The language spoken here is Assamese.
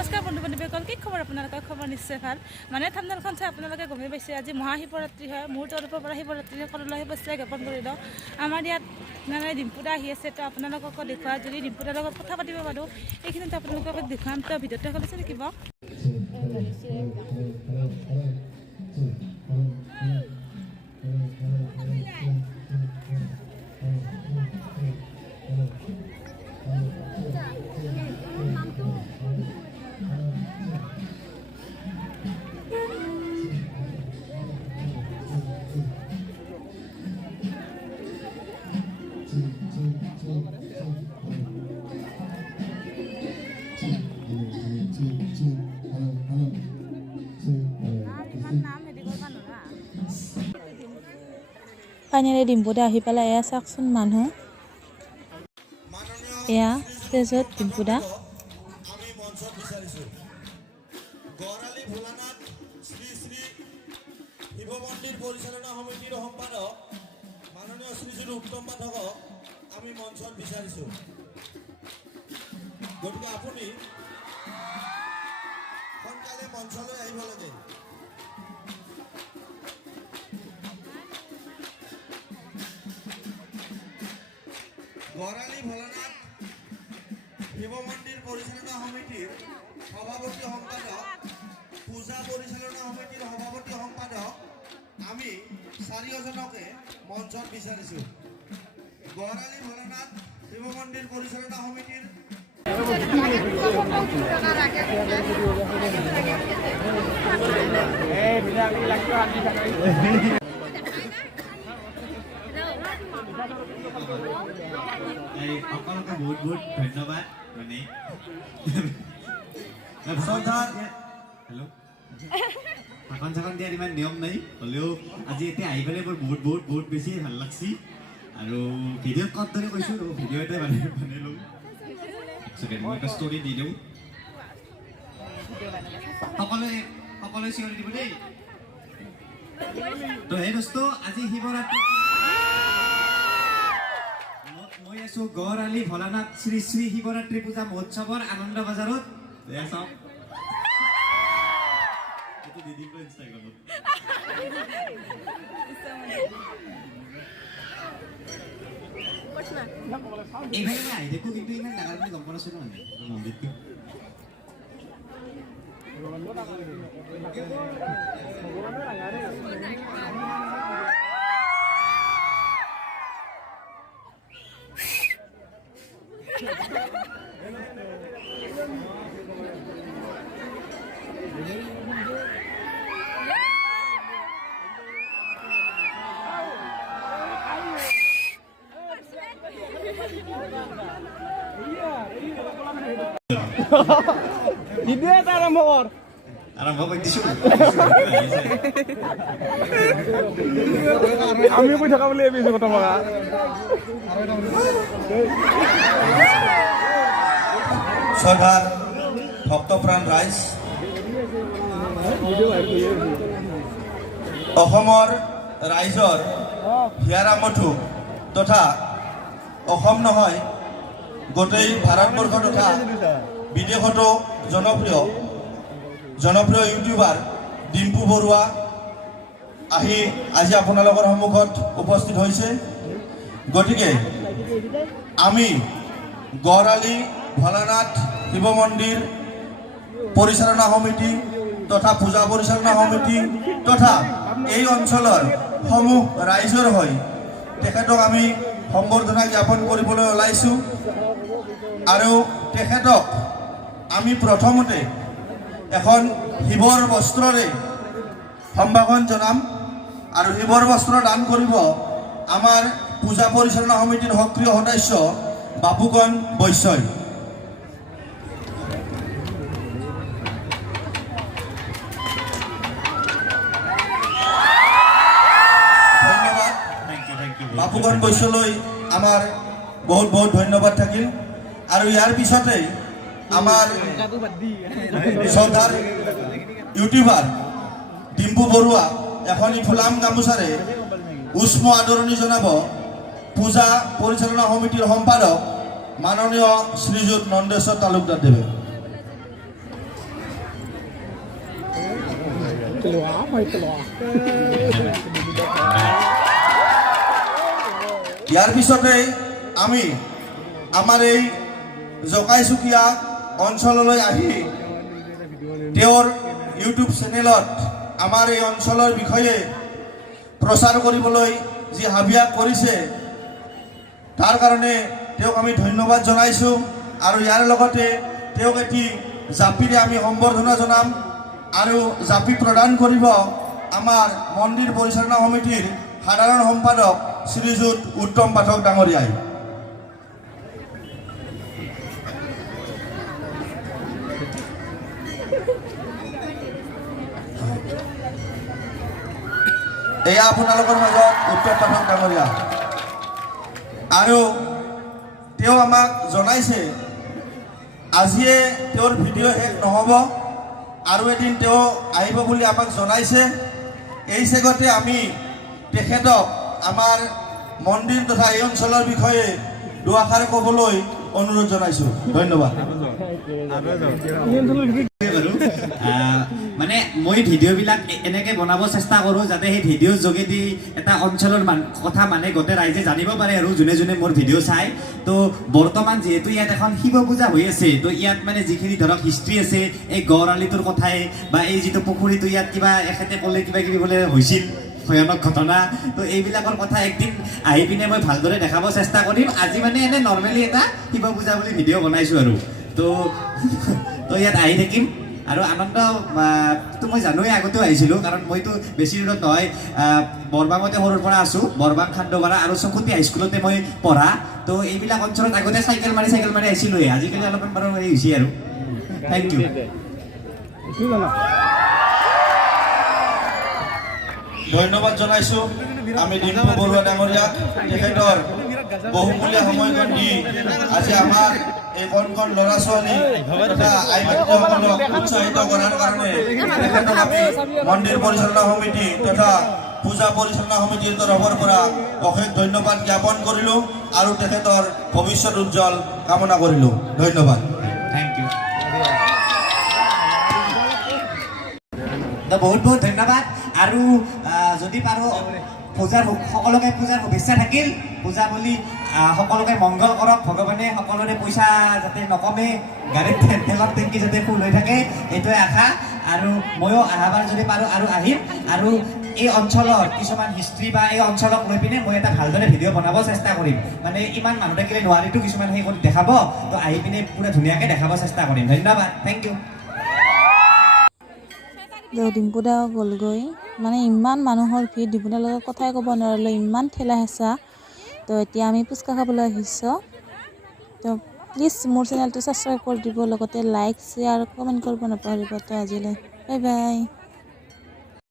নমস্কাৰ বন্ধু বান্ধৱীসকল, কি খবৰ? আপোনালোকৰ খবৰ নিশ্চয় ভাল। মানে থামনেলখন চাই আপোনালোকে গমেই পাইছে আজি মহাশিৱৰাত্ৰি হয়। মোৰ তৰফৰ পৰা শিৱৰাত্ৰি সকলোলৈ শুভেচ্ছা জ্ঞাপন কৰি দিওঁ। আমাৰ ইয়াত মানে ডিম্পুদা আহি আছে, তো আপোনালোককো দেখুওৱা। যদি ডিম্পুদাৰ লগত কথা পাতিব পাৰোঁ এইখিনিতে আপোনালোকক দেখুৱাম। তো ভিডিঅ'টো সকলোতে থাকিব। পানীৰে ডিম্পুদা আহি পেলাই এয়া চাওকচোন মানুহ, এয়া ষ্টেজত ডিম্পুদা। আমি মঞ্চত বিচাৰিছোঁ গড়ালি ভোলানাথ শ্ৰী শ্ৰী শিৱ মন্দিৰ পৰিচালনা সমিতিৰ সম্পাদক মাননীয় শ্ৰীযুত উত্তম পাঠকক আমি মঞ্চত বিচাৰিছোঁ। গতিকে আপুনি সোনকালে মঞ্চলৈ আহিব লাগে। গড়ালি ভোলানাথ শিৱ মন্দিৰ পৰিচালনা সমিতিৰ সভাপতি সম্পাদক, পূজা পৰিচালনা সমিতিৰ সভাপতি সম্পাদক আমি চাৰিওজনকে মঞ্চত বিচাৰিছোঁ। গড়ালি ভোলানাথ শিৱ মন্দিৰ পৰিচালনা সমিতিৰ সকলকে বহুত বহুত ধন্যবাদ। মানে হেল্ল' ভাষণ চাখন দিয়াৰ ইমান নিয়ম নাই, হ'লেও আজি এতিয়া আহি পেলাই মোৰ বহুত বহুত বহুত বেছি ভাল লাগছি। আৰু ভিডিঅ'ত কত দৰে কৈছোঁ, ভিডিঅ' এটাই বনালোঁ। মই এটা ষ্টৰি দি দিওঁ, সকলোৱে চিঞৰি দিব দেই। তো সেই দোস্তো আজি শিৱৰাত্ৰি মই আছো গড়ালি ভোলানাথ শ্ৰী শ্ৰী শিৱৰাত্ৰি পূজা মহোৎসৱৰ আনন্দ বজাৰত। চাওক এইটো দি দিম ইনষ্টাগ্ৰামত। এইভাগে মই আহি দেখো, কিন্তু ইমান ডাঙৰ বুলি গম পোৱা নাছিলো মানে মন্দিৰটো। আৰম্ভ কৰি দিছো। আমি কৈ থকা বুলি ভাবিছো কথা বগা ছয়ভাগ ভক্তপ্ৰাণ ৰাইজ, অসমৰ ৰাইজৰ হিয়াৰামঠু তথা অসম নহয় গোটেই ভাৰতবৰ্ষ তথা বিদেশতো জনপ্ৰিয় ইউটিউবাৰ ডিম্পু বৰুৱা আজি আপোনালোকৰ সন্মুখত উপস্থিত হৈছে। গতিকে আমি গড়ালি ভোলানাথ শিৱ মন্দিৰ পৰিচালনা সমিতি তথা পূজা পৰিচালনা সমিতি তথা এই অঞ্চলৰ সমূহ ৰাইজৰ হৈ তেখেতক আমি সম্বৰ্ধনা জ্ঞাপন কৰিবলৈ ওলাইছোঁ। আৰু তেখেতক আমি প্ৰথমতে এখন শিৱৰ বস্ত্ৰৰে সম্ভাষণ জনাম আৰু শিৱৰ বস্ত্ৰ দান কৰিব আমাৰ পূজা পৰিচালনা সমিতিৰ সক্ৰিয় সদস্য বাপুকণ বৈশ্যই। ধন্যবাদ বাপুকণ বৈশ্যলৈ আমাৰ বহুত বহুত ধন্যবাদ থাকিল। আৰু ইয়াৰ পিছতে আমাৰ শ্ৰদ্ধাৰ ইউটিউবাৰ ডিম্পু বৰুৱা এখনি ফুলাম গামোচাৰে উষ্ম আদৰণি জনাব পূজা পৰিচালনা সমিতিৰ সম্পাদক মাননীয় শ্ৰীযুত নন্দেশ্বৰ তালুকদাৰ দেৱে। ইয়াৰ পিছতে আমি আমাৰ এই জকাইচুকীয়া অঞ্চললৈ আহি তেওঁৰ ইউটিউব চেনেলত আমাৰ এই অঞ্চলৰ বিষয়ে প্ৰচাৰ কৰিবলৈ যি হাবিয়াস কৰিছে তাৰ কাৰণে তেওঁক আমি ধন্যবাদ জনাইছোঁ আৰু ইয়াৰ লগতে তেওঁক এটি জাপিৰে আমি সম্বৰ্ধনা জনাম আৰু জাপি প্ৰদান কৰিব আমাৰ মন্দিৰ পৰিচালনা সমিতিৰ সাধাৰণ সম্পাদক শ্ৰীযুত উত্তম পাঠক ডাঙৰীয়াই। এয়া আপোনালোকৰ মাজত উত্তম পাঠক ডাঙৰীয়া আৰু তেওঁ আমাক জনাইছে আজিয়ে তেওঁৰ ভিডিঅ' শেষ নহ'ব আৰু এদিন তেওঁ আহিব বুলি আমাক জনাইছে। এই চেগতে আমি তেখেতক আমাৰ মন্দিৰ তথা এই অঞ্চলৰ বিষয়ে দুআষাৰ ক'বলৈ অনুৰোধ জনাইছোঁ। ধন্যবাদ। মানে মই ভিডিঅ'বিলাক এনেকৈ বনাব চেষ্টা কৰোঁ যাতে সেই ভিডিঅ'ৰ যোগেদি এটা অঞ্চলৰ কথা মানে গোটেই ৰাইজে জানিব পাৰে আৰু যোনে যোনে মোৰ ভিডিঅ' চায়। তো বৰ্তমান যিহেতু ইয়াত এখন শিৱ পূজা হৈ আছে, তো ইয়াত মানে যিখিনি ধৰক হিষ্ট্ৰী আছে এই গড় আলিটোৰ কথাই বা এই যিটো পুখুৰীটো ইয়াত কিবা এখেতে ক'লে কিবা কিবি বোলে হৈছিল ভয়ানক ঘটনা, তো এইবিলাকৰ কথা একদিন আহি পিনে মই ভালদৰে দেখাব চেষ্টা কৰিম। আজি মানে এনে নৰ্মেলি এটা শিৱ পূজা বুলি ভিডিঅ' বনাইছোঁ আৰু তো ইয়াত আহি থাকিম আৰু আনন্দটো মই জানোৱেই, আগতেও আহিছিলোঁ কাৰণ মইতো বেছি দূৰত নহয়, বৰবাঙতে সৰুৰ পৰা আছোঁ, বৰবাং খান্দপাৰা আৰু চকুতি হাইস্কুলতে মই পঢ়া। তো এইবিলাক অঞ্চলত আগতে চাইকেল মাৰি আহিছিলোঁৱে, আজিকালি অলপমান বাৰু হেৰি হৈছে আৰু। Thank you. ধন্যবাদ জনাইছোঁ আমি ডিম্পু বৰুৱা ডাঙৰীয়াক, তেখেতৰ বহুমূলীয়া সময়কণ দি আজি আমাৰ এই কণ ল'ৰা ছোৱালী তথা আই মাতৃসকলক উৎসাহিত কৰাৰ কাৰণে তেখেতক আমি মন্দিৰ পৰিচালনা সমিতি তথা পূজা পৰিচালনা সমিতিৰ তৰফৰ পৰা অশেষ ধন্যবাদ জ্ঞাপন কৰিলোঁ আৰু তেখেতৰ ভৱিষ্যত উজ্জ্বল কামনা কৰিলোঁ। ধন্যবাদ। Thank you. বহুত বহুত ধন্যবাদ আৰু যদি পাৰোঁ সকলোকে পূজাৰ শুভেচ্ছা থাকিল। পূজা বুলি সকলোকে মংগল কৰক, ভগৱানে সকলোৰে পইচা যাতে নকমে, গাড়ীত তেলৰ টেংকি যাতে ফুল হৈ থাকে, এইটোৱে আশা। আৰু ময়ো অহাবাৰ যদি পাৰোঁ আৰু আহিম আৰু এই অঞ্চলৰ কিছুমান হিষ্ট্ৰী বা এই অঞ্চলক লৈ পিনে মই এটা ভালদৰে ভিডিঅ' বনাব চেষ্টা কৰিম। মানে ইমান মানুহ থাকিলে নোৱাৰিতো কিছুমান সেই কৰি দেখাব, তো আহি পিনে পুৰা ধুনীয়াকৈ দেখাব চেষ্টা কৰিম। ধন্যবাদ। Thank U. ডিম্পুদা গ'লগৈ, মানে ইমান মানুহৰ ভিৰ, ডিম্পুদাৰ লগত কথাই ক'ব নোৱাৰিলোঁ, ইমান ঠেলা হেঁচা। তো এতিয়া আমি ফুচকা খাবলৈ আহিছোঁ। তো প্লিজ মোৰ চেনেলটো ছাবস্ক্ৰাইব কৰি দিব, লগতে লাইক শ্বেয়াৰ কমেণ্ট কৰিব নাপাহৰিব। তো আজিলৈ বাই বাই।